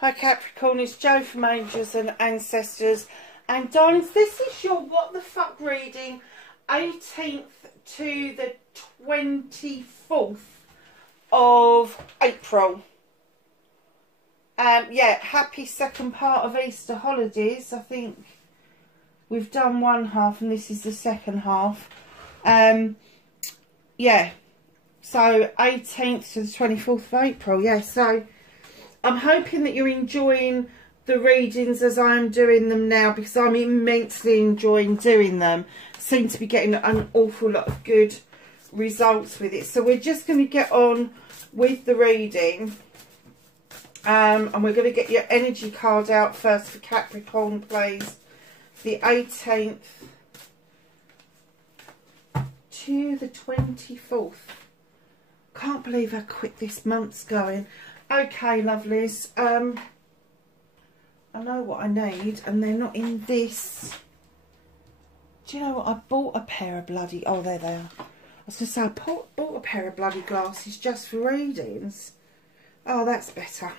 Hi Capricorn, it's Jo from Angels and Ancestors. And darlings, this is your what the fuck reading, 18th to the 24th of April. Yeah, happy second part of Easter holidays. I think we've done one half and this is the second half. Yeah, so 18th to the 24th of April. Yeah, so I'm hoping that you're enjoying the readings as I'm doing them now, because I'm immensely enjoying doing them. Seem to be getting an awful lot of good results with it. So we're just going to get on with the reading. And we're going to get your energy card out first for Capricorn, please. The 18th to the 24th. Can't believe how quick this month's going. Okay, lovelies. I know what I need, and they're not in this. Do you know what? I bought a pair of bloody... Oh, there they are. I was going to say, I bought a pair of bloody glasses just for readings. Oh, that's better.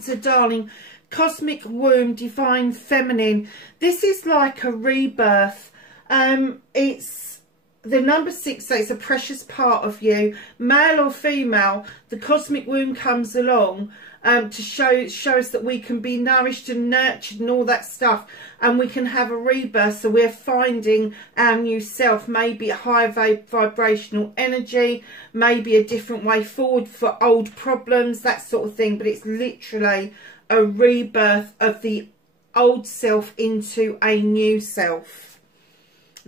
So, darling, Cosmic Womb, Divine Feminine. This is like a rebirth. It's... The number 6, so it's a precious part of you, male or female. The cosmic womb comes along to show us that we can be nourished and nurtured and all that stuff, and we can have a rebirth. So we're finding our new self, maybe a higher vibrational energy, maybe a different way forward for old problems, that sort of thing. But it's literally a rebirth of the old self into a new self.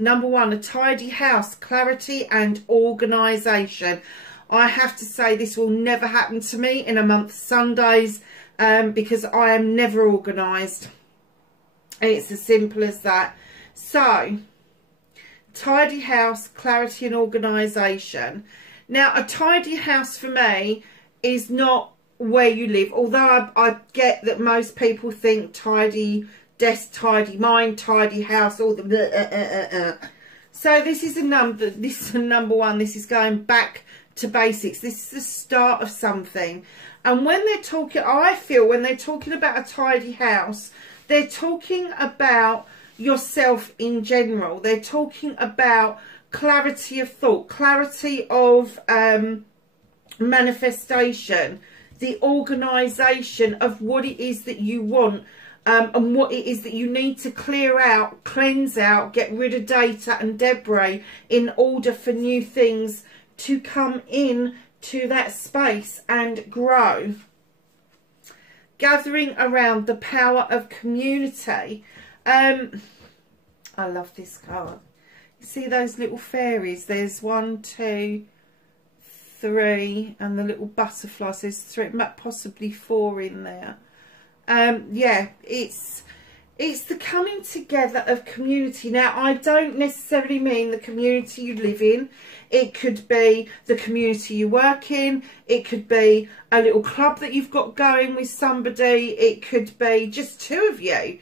Number 1, a tidy house, clarity and organisation. I have to say this will never happen to me in a month Sundays because I am never organised. It's as simple as that. So, tidy house, clarity and organisation. Now, a tidy house for me is not where you live. Although I get that most people think tidy desk, tidy mind, tidy house, all the So this is a number. This is a number 1. This is going back to basics. This is the start of something. And when they're talking, I feel when they're talking about a tidy house, they're talking about yourself in general. They're talking about clarity of thought, clarity of manifestation, the organisation of what it is that you want. And what it is that you need to clear out, cleanse out, get rid of data and debris in order for new things to come in to that space and grow. Gathering around the power of community. I love this card. You see those little fairies? There's 1, 2, 3, and the little butterflies. There's 3, possibly 4 in there. Yeah, it's the coming together of community. Now, I don't necessarily mean the community you live in. It could be the community you work in. It could be a little club that you've got going with somebody. It could be just 2 of you.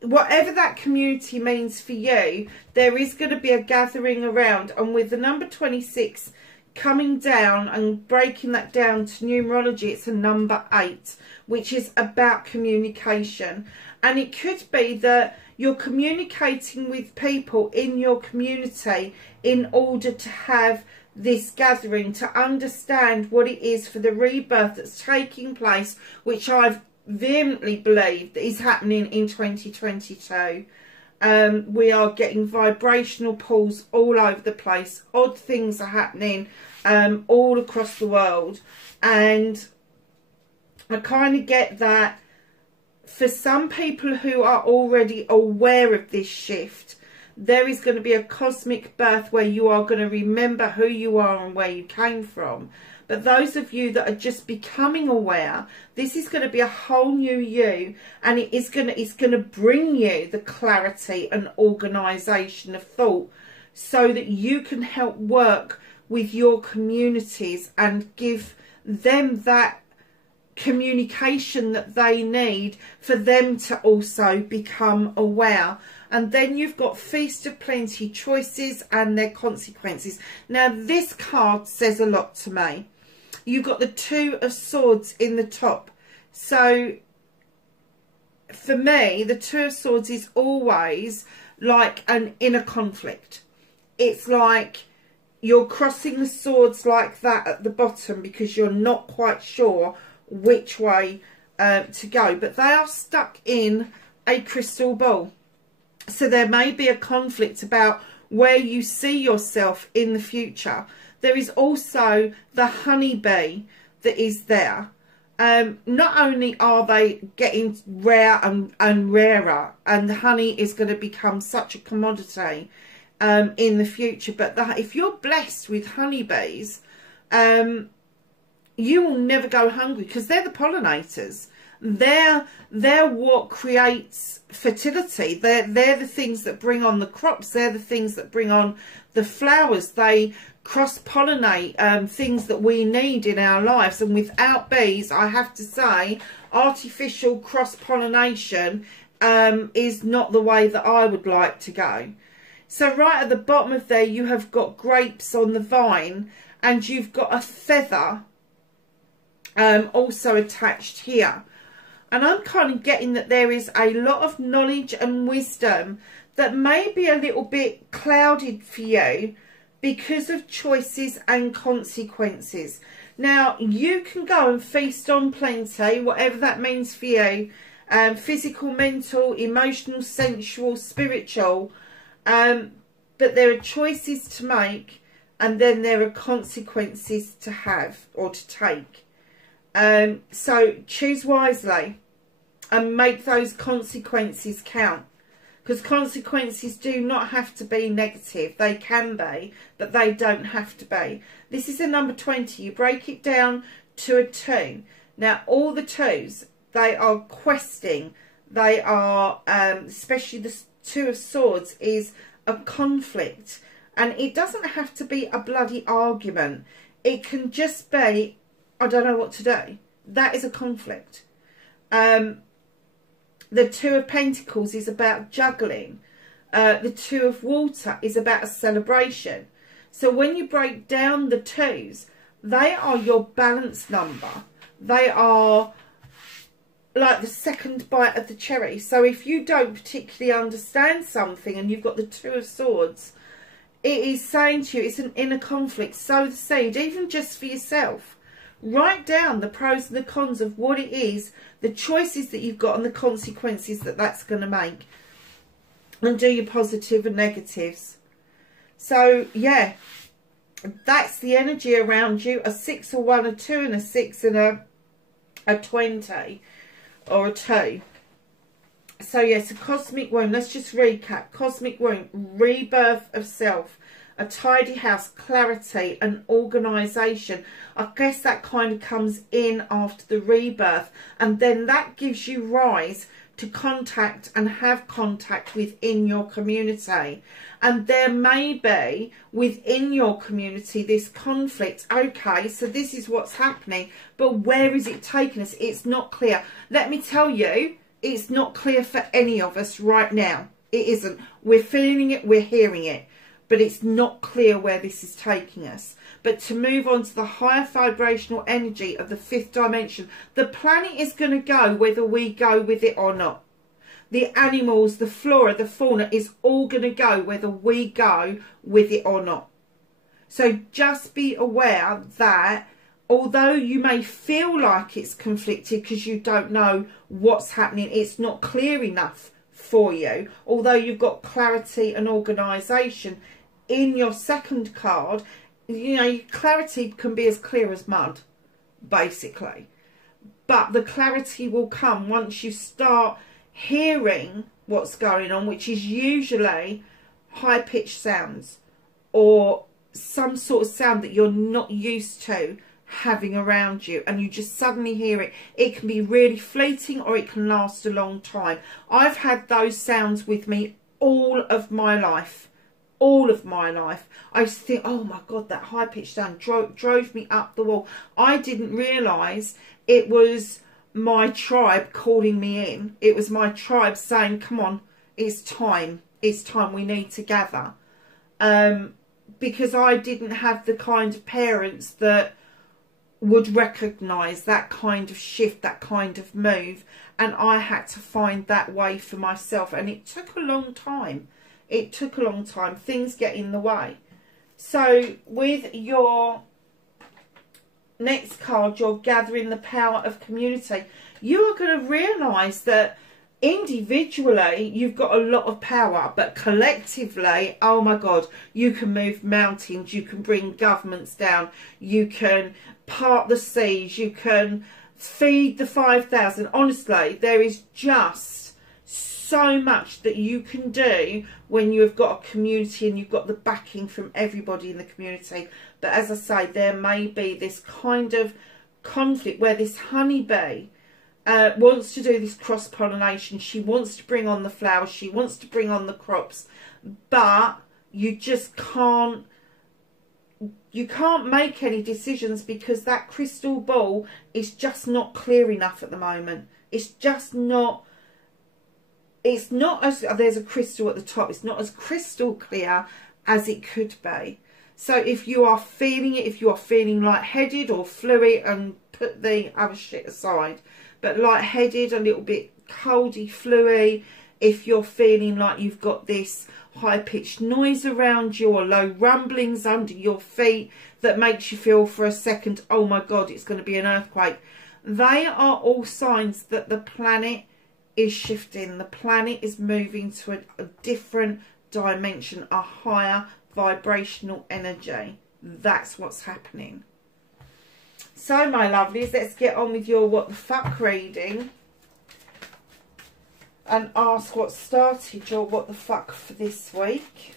Whatever that community means for you, there is going to be a gathering around. And with the number 26 coming down and breaking that down to numerology, it's a number 8, which is about communication. And it could be that you're communicating with people in your community in order to have this gathering, to understand what it is for the rebirth that's taking place, which I've vehemently believed is happening in 2022. We are getting vibrational pulls all over the place. Odd things are happening all across the world. And I kind of get that for some people who are already aware of this shift, there is going to be a cosmic birth where you are going to remember who you are and where you came from. But those of you that are just becoming aware, this is going to be a whole new you, and it's going to bring you the clarity and organisation of thought so that you can help work with your communities and give them that communication that they need for them to also become aware. And then you've got Feast of Plenty, choices and their consequences. Now, this card says a lot to me. You've got the 2 of Swords in the top. So for me, the Two of Swords is always like an inner conflict. It's like you're crossing the swords like that at the bottom because you're not quite sure which way to go. But they are stuck in a crystal ball. So there may be a conflict about where you see yourself in the future. There is also the honeybee that is there. Not only are they getting rare and rarer, and the honey is going to become such a commodity in the future, but if you're blessed with honeybees, you will never go hungry because they're the pollinators. They're what creates fertility. They're the things that bring on the crops. They're the things that bring on the flowers. They cross-pollinate things that we need in our lives. And without bees, I have to say, artificial cross-pollination is not the way that I would like to go. So right at the bottom of there, you have got grapes on the vine, and you've got a feather also attached here. And I'm kind of getting that there is a lot of knowledge and wisdom that may be a little bit clouded for you because of choices and consequences. Now, you can go and feast on plenty, whatever that means for you. Physical, mental, emotional, sensual, spiritual. But there are choices to make, and then there are consequences to have or to take. So choose wisely and make those consequences count, because consequences do not have to be negative. They can be, but they don't have to be. This is a number 20. You break it down to a 2. Now all the 2s, they are questing. They are especially the Two of Swords is a conflict, and it doesn't have to be a bloody argument. It can just be, I don't know what to do. That is a conflict. The Two of Pentacles is about juggling. The Two of Water is about a celebration. So when you break down the 2s, they are your balance number. They are like the second bite of the cherry. So if you don't particularly understand something and you've got the Two of Swords, it is saying to you it's an inner conflict. Sow the seed, even just for yourself. Write down the pros and the cons of what it is, the choices that you've got and the consequences that that's going to make. And do your positive and negatives. So, yeah, that's the energy around you. A 6, a 1, a 2 and a 6 and a 20 or a 2. So, yes, a cosmic wound. Let's just recap. Cosmic wound, rebirth of self. A tidy house, clarity and organisation. I guess that kind of comes in after the rebirth, and then that gives you rise to contact and have contact within your community. And there may be within your community this conflict. Okay, so this is what's happening, but where is it taking us? It's not clear. Let me tell you, it's not clear for any of us right now. It isn't. We're feeling it, we're hearing it, but it's not clear where this is taking us. But to move on to the higher vibrational energy of the 5th dimension, the planet is going to go whether we go with it or not. The animals, the flora, the fauna is all going to go whether we go with it or not. So just be aware that although you may feel like it's conflicted because you don't know what's happening, it's not clear enough for you. Although you've got clarity and organisation in your second card, you know, clarity can be as clear as mud, basically. But the clarity will come once you start hearing what's going on, which is usually high-pitched sounds or some sort of sound that you're not used to having around you, and you just suddenly hear it. It can be really fleeting or it can last a long time. I've had those sounds with me all of my life. All of my life. I used to think, oh my God, that high-pitched sound drove me up the wall. I didn't realise it was my tribe calling me in. It was my tribe saying, come on, it's time. It's time, we need to gather. Because I didn't have the kind of parents that would recognise that kind of shift, that kind of move, and I had to find that way for myself, and it took a long time. It took a long time. Things get in the way. So with your next card, you're gathering the power of community. You are going to realise that individually you've got a lot of power, but collectively, oh my God, you can move mountains, you can bring governments down, you can part the seas, you can feed the 5,000. Honestly, there is just so much that you can do when you've got a community and you've got the backing from everybody in the community. But as I say, there may be this kind of conflict where this honeybee wants to do this cross-pollination. She wants to bring on the flowers, she wants to bring on the crops, but you just can't, you can't make any decisions because that crystal ball is just not clear enough at the moment. It's just not, it's not as, there's a crystal at the top, it's not as crystal clear as it could be. So if you are feeling it, if you are feeling lightheaded or fluey, and put the other shit aside, but lightheaded, a little bit coldy, fluey, if you're feeling like you've got this high-pitched noise around you or low rumblings under your feet that makes you feel for a second, oh my God, it's going to be an earthquake. They are all signs that the planet is shifting. The planet is moving to a different dimension, a higher vibrational energy. That's what's happening. So my lovelies, let's get on with your what the fuck reading and ask what started your what the fuck for this week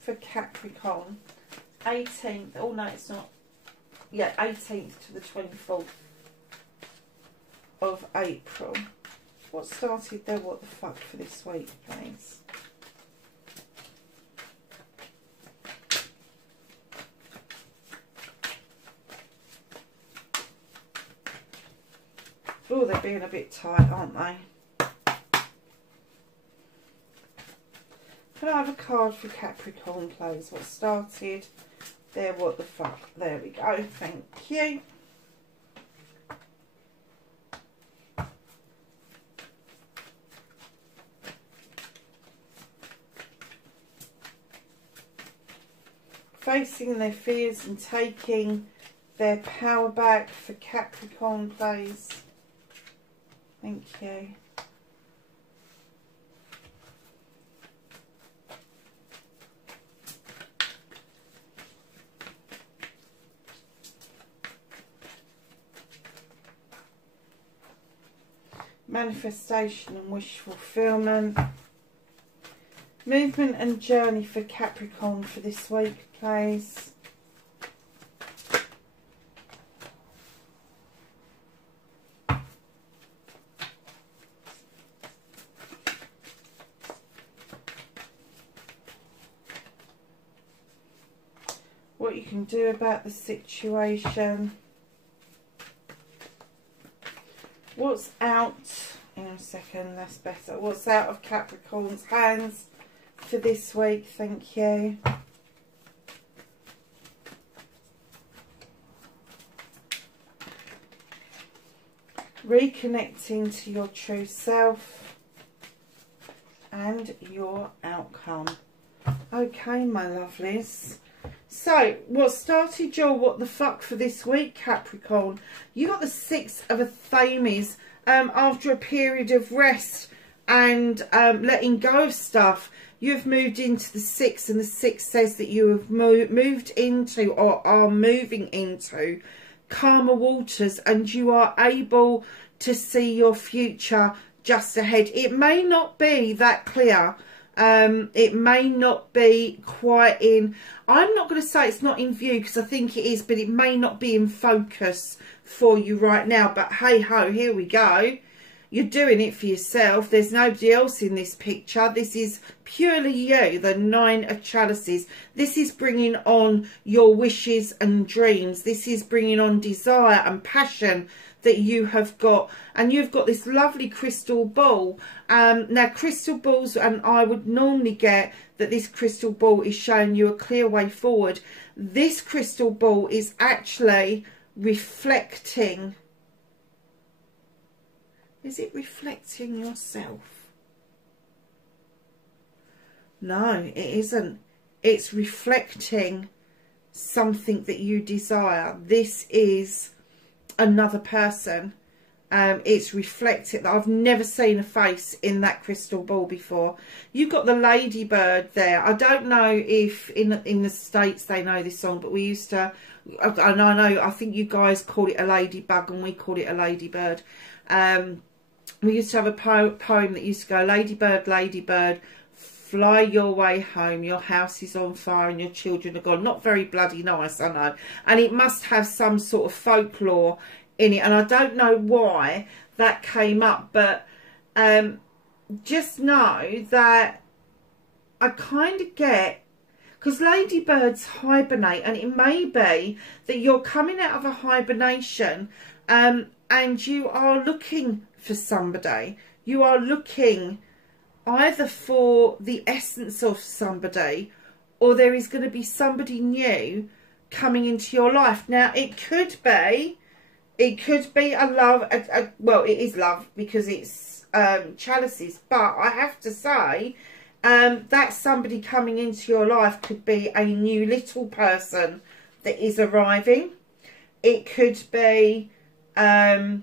for Capricorn. 18th, oh no it's not, yeah, 18th to the 24th of April. What started their what the fuck for this week, please? Oh, they're being a bit tight, aren't they? Can I have a card for Capricorn, please? What started there? What the fuck? There we go. Thank you. Facing their fears and taking their power back for Capricorn, please. Thank you. Manifestation and wish fulfillment. Movement and journey for Capricorn for this week, please. What you can do about the situation. What's out, in a second, that's better. What's out of Capricorn's hands for this week? Thank you. Reconnecting to your true self and your outcome. Okay, my lovelies. So, what started your what the fuck for this week, Capricorn? You got the 6 of Athames after a period of rest and letting go of stuff. You've moved into the 6, and the 6 says that you have moved into or are moving into calmer waters, and you are able to see your future just ahead. It may not be that clear. It may not be quite in, I'm not going to say it's not in view because I think it is, but it may not be in focus for you right now. But hey ho, here we go. You're doing it for yourself. There's nobody else in this picture. This is purely you, the 9 of Chalices. This is bringing on your wishes and dreams. This is bringing on desire and passion that you have got, and you've got this lovely crystal ball. Now crystal balls, and I would normally get that this crystal ball is showing you a clear way forward. This crystal ball is actually reflecting. Is it reflecting yourself? No, it isn't. It's reflecting something that you desire. This is another person. It's reflected. I've never seen a face in that crystal ball before. You've got the ladybird there. I don't know if in the States they know this song, but we used to, and I think you guys call it a ladybug and we call it a ladybird. We used to have a poem that used to go, ladybird, ladybird, fly your way home, your house is on fire and your children are gone. Not very bloody nice, I know. And it must have some sort of folklore in it, and I don't know why that came up, but just know that I kind of get, because ladybirds hibernate, and it may be that you're coming out of a hibernation and you are looking for somebody. You are looking either for the essence of somebody, or there is going to be somebody new coming into your life. Now, it could be a love, well, it is love because it's chalices, but I have to say that somebody coming into your life could be a new little person that is arriving. It could be the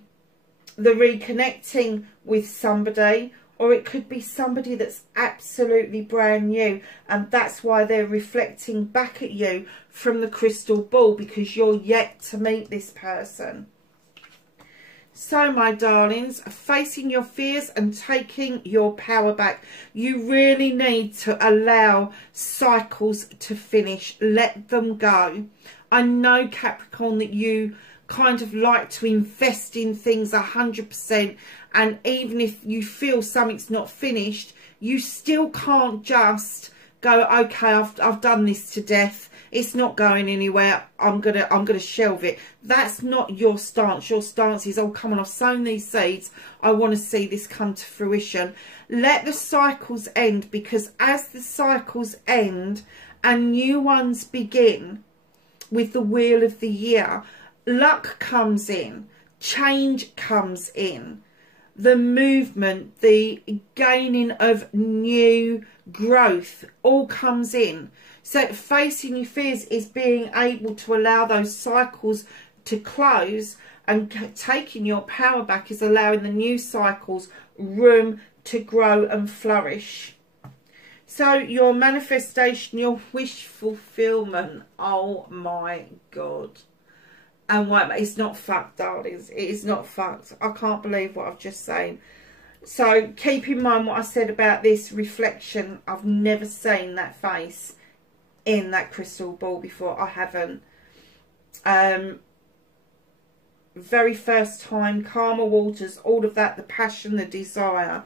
reconnecting with somebody, or it could be somebody that's absolutely brand new, and that's why they're reflecting back at you from the crystal ball, because you're yet to meet this person. So, my darlings, facing your fears and taking your power back. You really need to allow cycles to finish. Let them go. I know, Capricorn, that you kind of like to invest in things 100%, and even if you feel something's not finished, you still can't just go, okay, I've done this to death, it's not going anywhere, I'm gonna shelve it. That's not your stance. Your stance is, oh, come on, I've sown these seeds, I want to see this come to fruition. Let the cycles end, because as the cycles end and new ones begin with the wheel of the year, luck comes in, change comes in, the movement, the gaining of new growth all comes in. So facing your fears is being able to allow those cycles to close, and taking your power back is allowing the new cycles room to grow and flourish. So your manifestation, your wish fulfillment, oh my God. And why, it's not fucked, darlings. It is not fucked. I can't believe what I've just said. So keep in mind what I said about this reflection. I've never seen that face in that crystal ball before. I haven't. Very first time, calmer waters, all of that, the passion, the desire.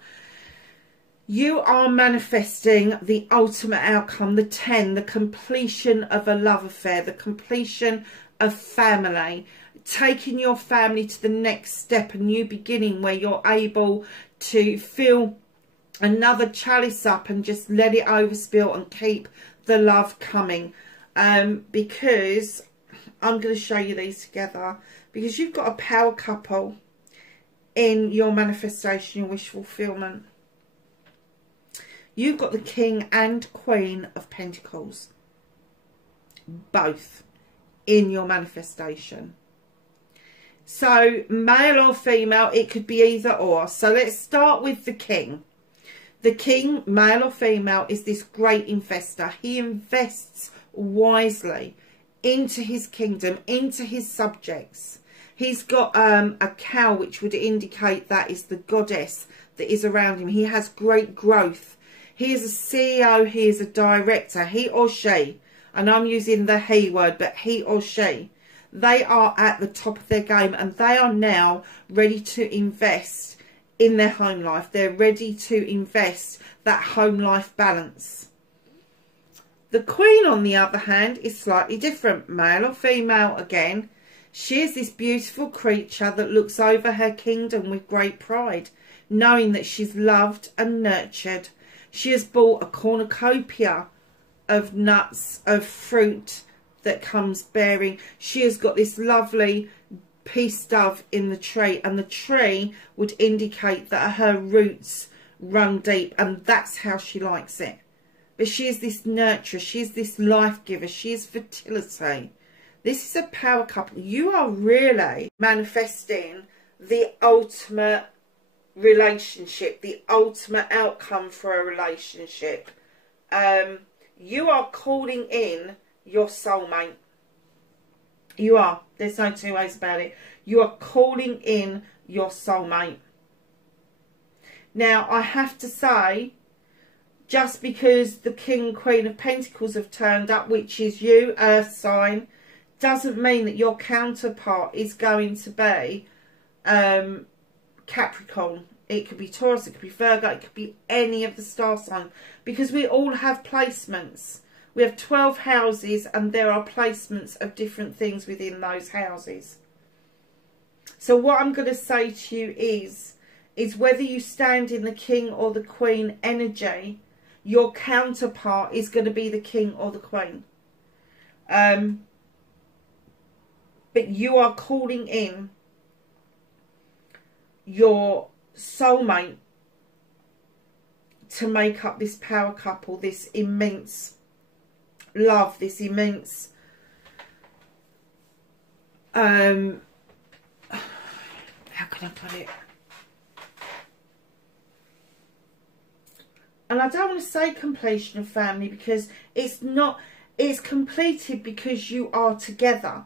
You are manifesting the ultimate outcome, the 10, the completion of a love affair, the completion of family, taking your family to the next step, a new beginning where you're able to fill another chalice up and just let it overspill and keep the love coming. Because I'm going to show you these together, because you've got a power couple in your manifestation, your wish fulfillment. You've got the King and Queen of Pentacles, both in your manifestation. So male or female, it could be either or. So let's start with the King. The King, male or female, is this great investor. He invests wisely into his kingdom, into his subjects. He's got a cow, which would indicate that is the goddess that is around him. He has great growth. He is a CEO, he is a director, he or she, and I'm using the he word, but he or she, they are at the top of their game, and they are now ready to invest in their home life. They're ready to invest that home life balance. The Queen, on the other hand, is slightly different. Male or female again. She is this beautiful creature that looks over her kingdom with great pride, knowing that she's loved and nurtured. She has bought a cornucopia of nuts, of fruit that comes bearing. She has got this lovely peace dove in the tree, and the tree would indicate that her roots run deep, and that's how she likes it. But she is this nurturer, she is this life giver, she is fertility. This is a power couple. You are really manifesting the ultimate relationship, the ultimate outcome for a relationship. You are calling in your soulmate. You are. There's no two ways about it. You are calling in your soulmate. Now, I have to say, just because the King and Queen of Pentacles have turned up, which is you, Earth sign, doesn't mean that your counterpart is going to be Capricorn. It could be Taurus, it could be Virgo, it could be any of the star signs, because we all have placements. We have 12 houses, and there are placements of different things within those houses. So what I'm going to say to you is whether you stand in the King or the Queen energy, your counterpart is going to be the King or the Queen. But you are calling in your soulmate to make up this power couple, this immense love, this immense how can I put it? And I don't want to say completion of family, because it's not. It's completed because you are together.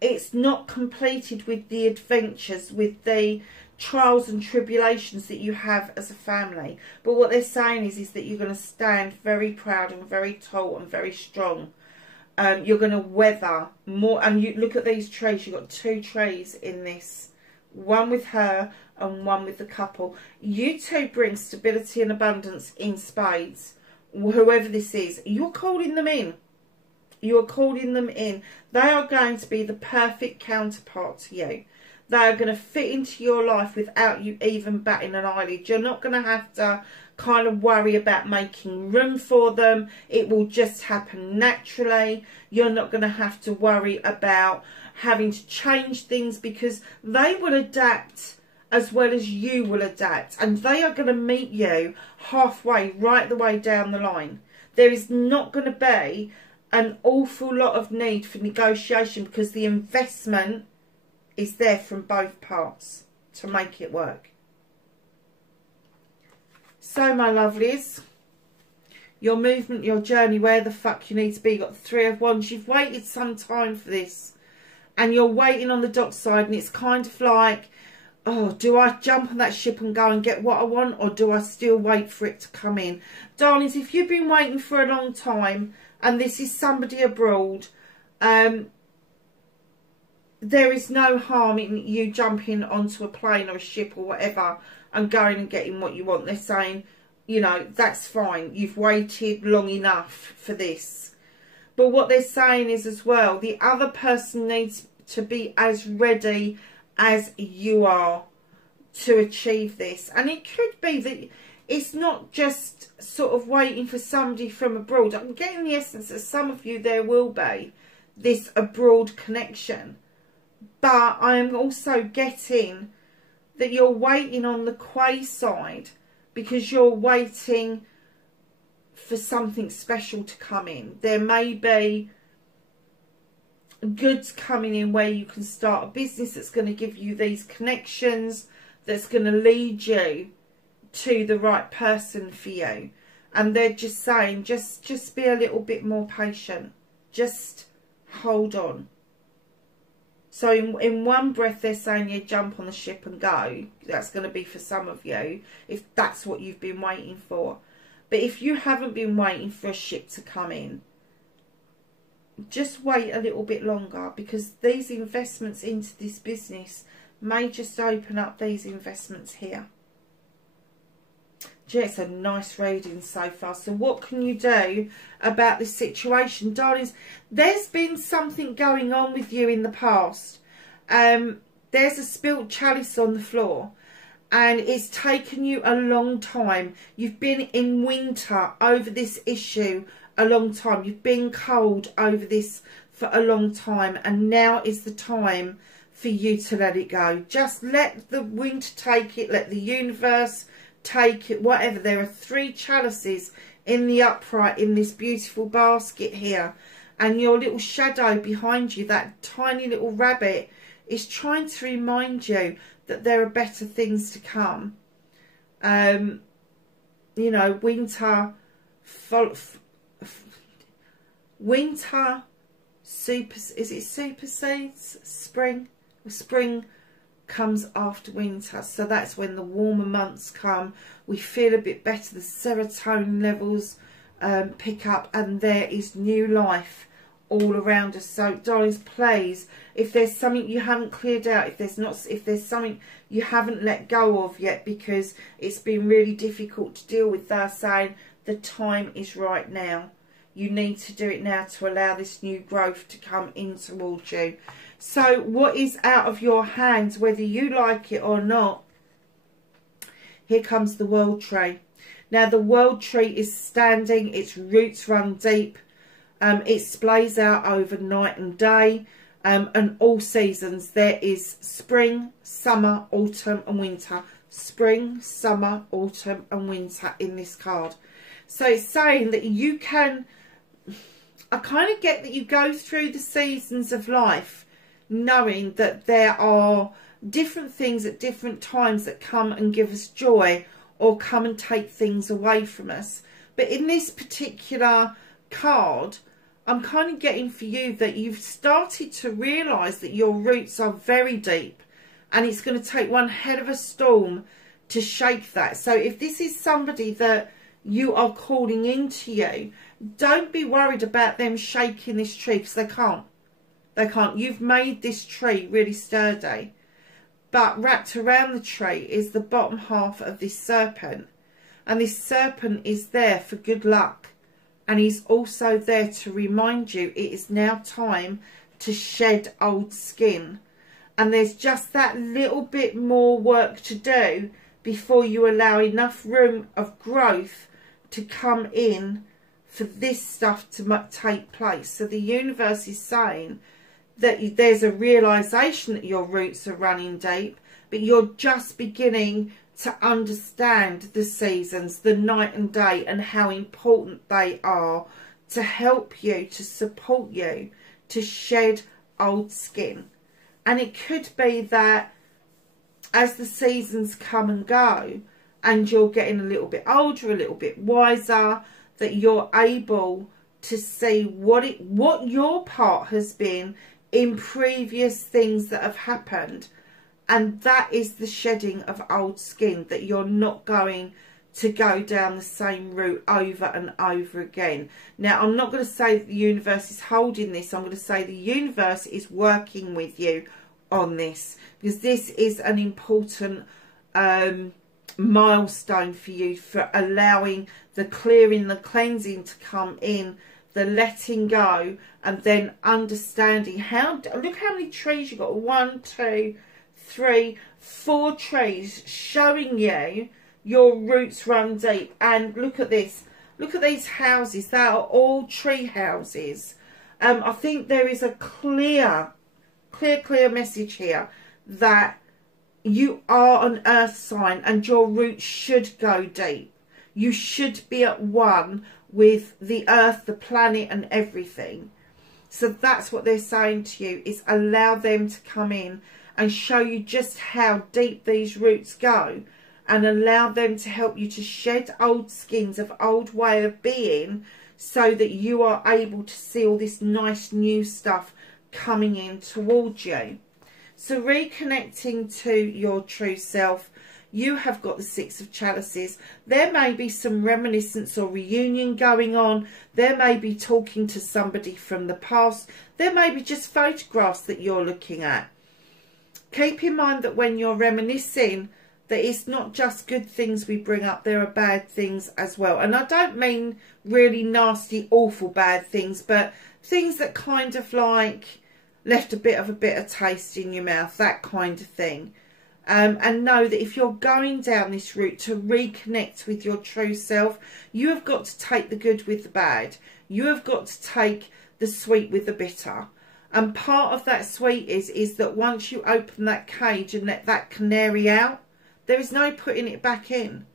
It's not completed with the adventures, with the trials and tribulations that you have as a family. But what they're saying is that you're going to stand very proud and very tall and very strong. You're going to weather more. And you look at these trees. You've got 2 trees in this. One with her and one with the couple. You two bring stability and abundance in spades. Whoever this is, you're calling them in. You're calling them in. They are going to be the perfect counterpart to you. They are going to fit into your life without you even batting an eyelid. You're not going to have to kind of worry about making room for them. It will just happen naturally. You're not going to have to worry about having to change things, because they will adapt as well as you will adapt. And they are going to meet you halfway, right the way down the line. There is not going to be an awful lot of need for negotiation, because the investment is there from both parts to make it work. So, my lovelies, your movement, your journey, where the fuck you need to be. You've got the 3 of Wands. You've waited some time for this, and you're waiting on the dockside, and it's kind of like, oh, do I jump on that ship and go and get what I want, or do I still wait for it to come in? Darlings, if you've been waiting for a long time, and this is somebody abroad, there is no harm in you jumping onto a plane or a ship or whatever and going and getting what you want. They're saying, you know, that's fine. You've waited long enough for this. But what they're saying is as well, the other person needs to be as ready as you are to achieve this. And it could be that it's not just sort of waiting for somebody from abroad. I'm getting the essence that some of you, there will be this abroad connection. But I am also getting that you're waiting on the Quay side, because you're waiting for something special to come in. There may be goods coming in where you can start a business that's going to give you these connections, that's going to lead you to the right person for you. And they're just saying, just be a little bit more patient. Just hold on. So in one breath, they're saying, yeah, jump on the ship and go. That's going to be for some of you, if that's what you've been waiting for. But if you haven't been waiting for a ship to come in, just wait a little bit longer, because these investments into this business may just open up these investments here. Gee, it's a nice reading so far. So what can you do about this situation? Darlings, there's been something going on with you in the past. There's a spilt chalice on the floor, and it's taken you a long time. You've been in winter over this issue a long time. You've been cold over this for a long time, and now is the time for you to let it go. Just let the wind take it, let the universe take it, whatever. There are 3 chalices in the upright in this beautiful basket here, and your little shadow behind you, that tiny little rabbit, is trying to remind you that there are better things to come. You know, winter supersedes spring? Spring comes after winter, so that's when the warmer months come. We feel a bit better, the serotonin levels pick up, and there is new life all around us. So darlings, please, if there's something you haven't cleared out, if there's something you haven't let go of yet because it's been really difficult to deal with, they're saying the time is right now. You need to do it now to allow this new growth to come in towards you. So what is out of your hands, whether you like it or not? Here comes the World Tree. Now the World Tree is standing, its roots run deep. It splays out over night and day, and all seasons. There is spring, summer, autumn and winter. Spring, summer, autumn and winter in this card. So it's saying that you can, I kind of get that you go through the seasons of life knowing that there are different things at different times that come and give us joy or come and take things away from us. But in this particular card, I'm kind of getting for you that you've started to realise that your roots are very deep, and it's going to take one hell of a storm to shake that. So if this is somebody that you are calling into you, don't be worried about them shaking this tree, because they can't. They can't. You've made this tree really sturdy. But wrapped around the tree is the bottom half of this serpent. And this serpent is there for good luck. And he's also there to remind you it is now time to shed old skin. And there's just that little bit more work to do before you allow enough room of growth to come in for this stuff to take place. So the universe is saying that there's a realisation that your roots are running deep, but you're just beginning to understand the seasons, the night and day, and how important they are to help you, to support you, to shed old skin. And it could be that as the seasons come and go, and you're getting a little bit older, a little bit wiser, that you're able to see what your part has been in previous things that have happened. And that is the shedding of old skin, that you're not going to go down the same route over and over again. Now, I'm not going to say that the universe is holding this. I'm going to say the universe is working with you on this, because this is an important milestone for you, for allowing the clearing, the cleansing to come in, the letting go, and then understanding how, look how many trees you've got. 1, 2, 3, 4 trees showing you your roots run deep. And look at this, look at these houses, they are all tree houses. I think there is a clear message here that you are an earth sign and your roots should go deep. You should be at one with the earth, the planet and everything. So that's what they're saying to you, is allow them to come in and show you just how deep these roots go, and allow them to help you to shed old skins of old way of being, so that you are able to see all this nice new stuff coming in towards you. So reconnecting to your true self, you have got the 6 of Chalices. There may be some reminiscence or reunion going on. There may be talking to somebody from the past. There may be just photographs that you're looking at. Keep in mind that when you're reminiscing, that it's not just good things we bring up, there are bad things as well. And I don't mean really nasty, awful bad things, but things that kind of like left a bit of a bitter taste in your mouth, that kind of thing. And know that if you're going down this route to reconnect with your true self, you have got to take the good with the bad. You have got to take the sweet with the bitter. And part of that sweet is that once you open that cage and let that canary out, there is no putting it back in.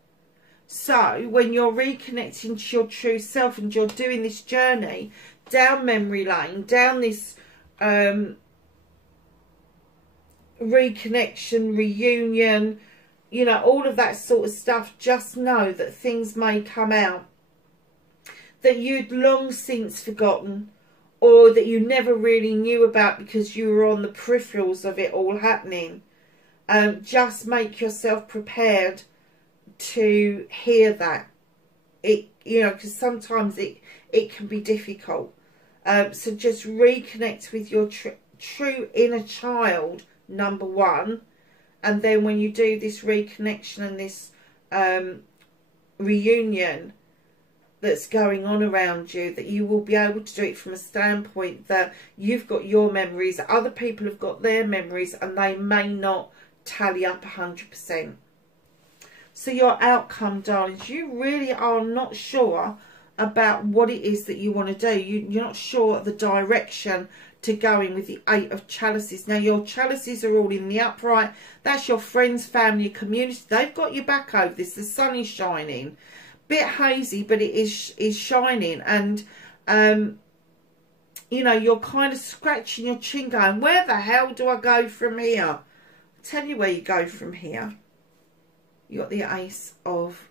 So when you're reconnecting to your true self and you're doing this journey down memory lane, down this reconnection, reunion, you know, all of that sort of stuff, just know that things may come out that you'd long since forgotten, or that you never really knew about because you were on the peripherals of it all happening. Just make yourself prepared to hear that. You know, because sometimes it can be difficult. So just reconnect with your true inner child, number one. And then when you do this reconnection and this reunion that's going on around you, that you will be able to do it from a standpoint that you've got your memories, other people have got their memories, and they may not tally up 100%. So your outcome, darlings, you really are not sure about what it is that you want to do. You're not sure the direction to go in with the 8 of chalices. Now, your chalices are all in the upright. That's your friends, family, community. They've got your back over this. The sun is shining. Bit hazy, but it is shining. And, you know, you're kind of scratching your chin going, where the hell do I go from here? I'll tell you where you go from here. You got the Ace of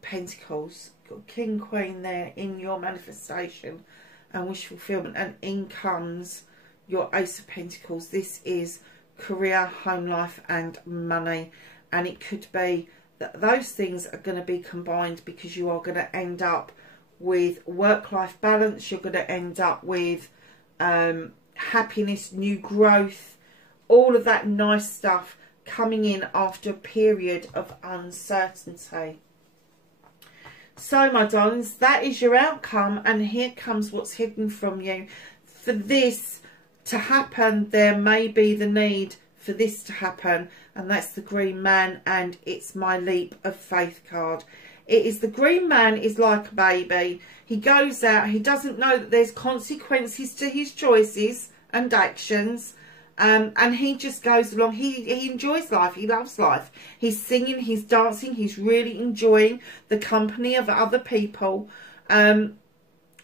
Pentacles. You've got King, Queen there in your manifestation and wish fulfillment, and in comes your Ace of Pentacles. This is career, home life and money, and it could be that those things are going to be combined, because you are going to end up with work-life balance. You're going to end up with happiness, new growth, all of that nice stuff coming in after a period of uncertainty. So, my darlings, that is your outcome, and here comes what's hidden from you. For this to happen, there may be the need for this to happen, and that's the Green Man, and it's my Leap of Faith card. It is the Green Man is like a baby. He goes out, he doesn't know that there's consequences to his choices and actions, and he just goes along. He enjoys life. He loves life. He's singing, he's dancing, he's really enjoying the company of other people, and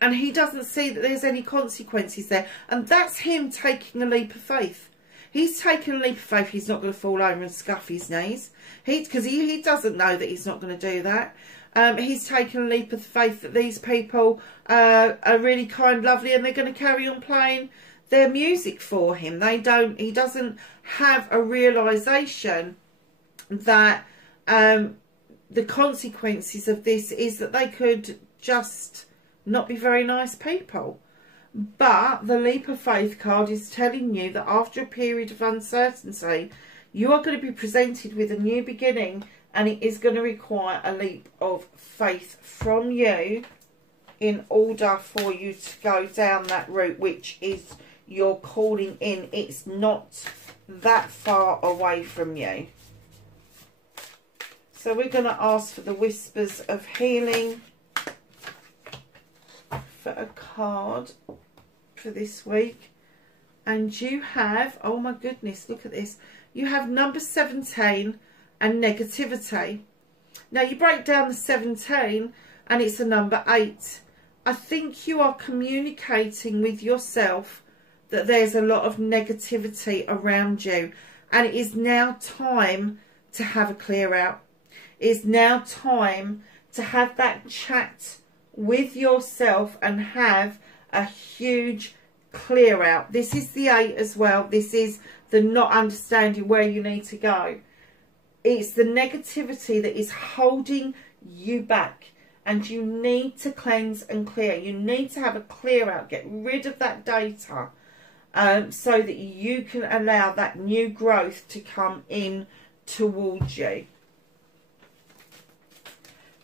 he doesn't see that there's any consequences there. And that's him taking a leap of faith. He's taking a leap of faith. He's not going to fall over and scuff his knees, because he doesn't know that he's not going to do that. He's taken a leap of faith that these people are really kind, lovely, and they're going to carry on playing their music for him. He doesn't have a realisation that the consequences of this is that they could just not be very nice people. But the Leap of Faith card is telling you that after a period of uncertainty, you are going to be presented with a new beginning, and it is going to require a leap of faith from you in order for you to go down that route, which is your calling in. It's not that far away from you. So we're going to ask for the Whispers of Healing for a card for this week. And you have, oh my goodness, look at this. You have number 17 and negativity. Now you break down the 17 and it's a number 8. I think you are communicating with yourself that there's a lot of negativity around you, and it is now time to have a clear out. It's now time to have that chat with yourself and have a huge clear out. This is the 8 as well. This is the not understanding where you need to go. It's the negativity that is holding you back, and you need to cleanse and clear. You need to have a clear out, get rid of that data, so that you can allow that new growth to come in towards you.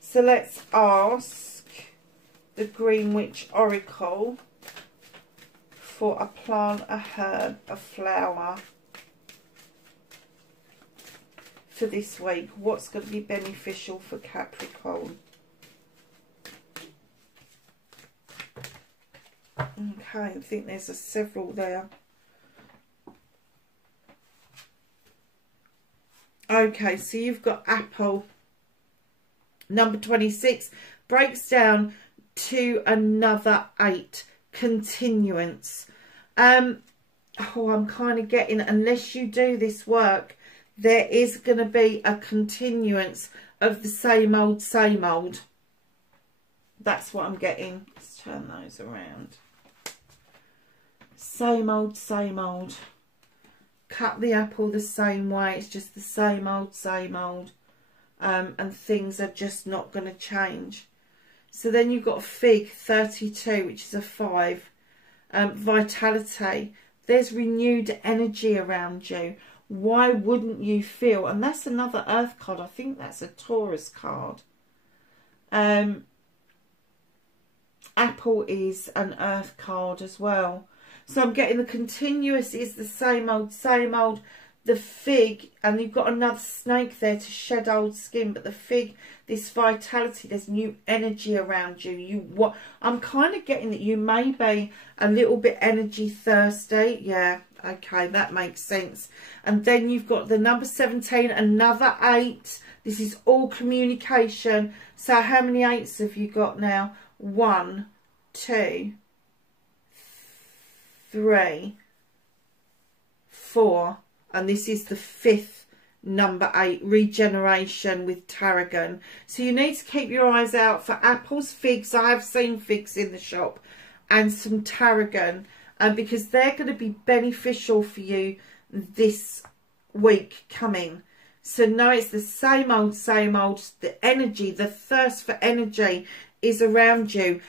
So let's ask the Green Witch Oracle for a plant, a herb, a flower for this week. What's going to be beneficial for Capricorn? Okay. Okay, I think there's several there. Okay, so you've got apple. Number 26 breaks down to another 8. Continuance. Oh, I'm kind of getting, unless you do this work, there is going to be a continuance of the same old, same old. That's what I'm getting. Let's turn those around. Same old, same old. Cut the apple the same way. It's just the same old, same old. And things are just not going to change. So then you've got fig 32, which is a 5. Vitality. There's renewed energy around you. Why wouldn't you feel? And that's another earth card. I think that's a Taurus card. Apple is an earth card as well. So I'm getting the continuous is the same old, same old. The fig, and you've got another snake there to shed old skin, but the fig, this vitality, there's new energy around you. I'm kind of getting that you may be a little bit energy thirsty. Yeah, okay, that makes sense. And then you've got the number 17, another 8. This is all communication. So how many 8s have you got now? 1, 2, 3, 4. And this is the 5th number 8, regeneration with tarragon. So you need to keep your eyes out for apples, figs. I have seen figs in the shop, and some tarragon, because they're going to be beneficial for you this week coming. So no, it's the same old, same old. The energy, the thirst for energy is around you,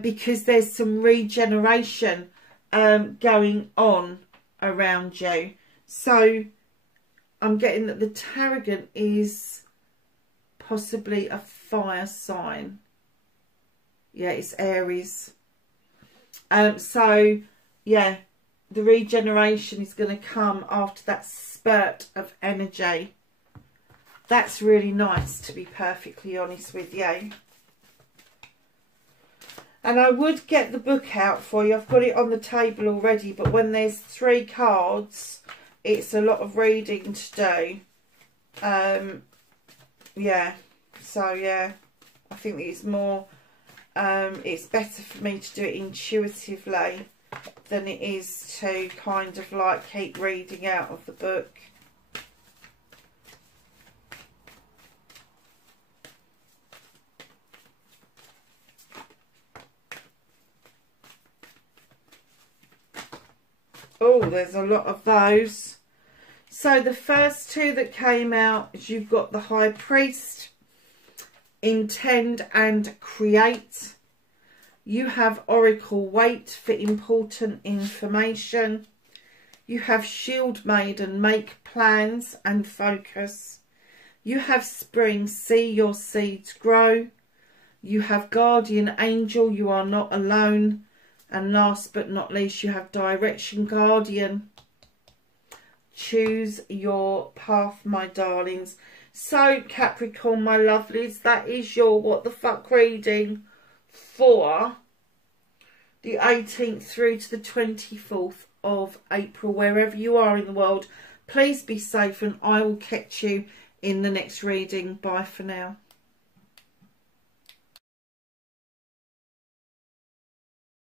because there's some regeneration going on around you. So I'm getting that the tarragon is possibly a fire sign. Yeah, it's Aries. So yeah, the regeneration is going to come after that spurt of energy. That's really nice, to be perfectly honest with you. And I would get the book out for you. I've got it on the table already, but when there's 3 cards, it's a lot of reading to do. Yeah, so yeah, I think it's more, it's better for me to do it intuitively than it is to kind of like keep reading out of the book. Oh, there's a lot of those. So the first 2 that came out is you've got the High Priest, Intend and Create. You have Oracle, Wait for important information. You have Shield Maiden, Make plans and focus. You have Spring, See your seeds grow. You have Guardian Angel, You are not alone. And last but not least, you have Direction Guardian. Choose your path, my darlings. So, Capricorn, my lovelies, that is your what the fuck reading for the 18th through to the 24th of April. Wherever you are in the world, please be safe, and I will catch you in the next reading. Bye for now.